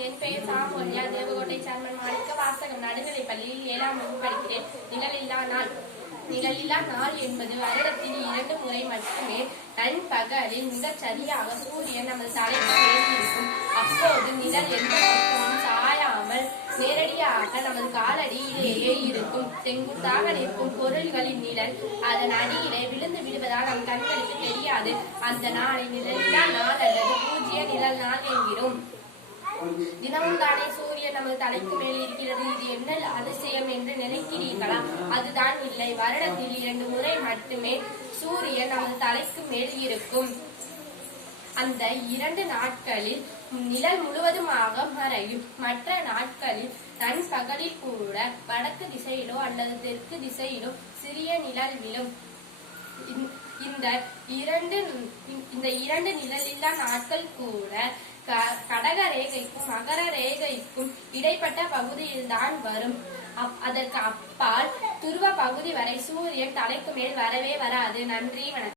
என் பெயர் சாமோனியா தேவகோட்டை சேர்மன் மாணிக்க வாசகம் நடுநிலைப் பள்ளியில் ஏழாம் வகுப்பு படிக்கிறேன் நிழலில்லா நாள் நிழலில்லா நாள் என்பது வருடத்தில் இரண்டு முறை மட்டுமே நண்பகலில் மிகச் சரியாக சூரியன் நமது தலைக்கு இருக்கும் அப்போது நிழல் எந்த பக்கமும் சாயாமல் நேரடியாக நமது காலடியிலேயே இருக்கும் செங்குத்தாக நிற்கும் பொருள்களின் நிழல் அதன் அடியிலே விழுந்து விடுவதால் நம் கண்களுக்கு தெரியாது. அந்த நாளை நிழலில்லா நாள் அல்லது பூஜ்ய நிழல் நாள் என்கிறோம் தினமும் தானே சூரியன் நமது தலைக்கு மேல் இருக்கிறது. இது என்ன அதிசயம் என்று நினைக்கிறீர்களா? அதுதான் இல்லை. வருடத்தில் இரண்டு முறை மட்டுமே சூரியன் நமது தலைக்கு மேல் இருக்கும். அந்த இரண்டு நாட்களில் நிழல் முழுவதுமாக மறையும். மற்ற நாட்களில் நண்பகலில் கூட வடக்கு திசையிலோ அல்லது தெற்கு திசையிலோ சிறிய நிழல் விழும். இந்த- இரண்டு இந்த இரண்டு நிழலில்லா நாட்கள் கூட கடக ரேகைக்கும் மகர ரேகைக்கும் இடைப்பட்ட பகுதியில்தான் வரும். அப்- அதற்கு அப்பால் துருவ பகுதி வரை சூரியன் தலைக்கு மேல் வரவே வராது. நன்றி வணக்கம்.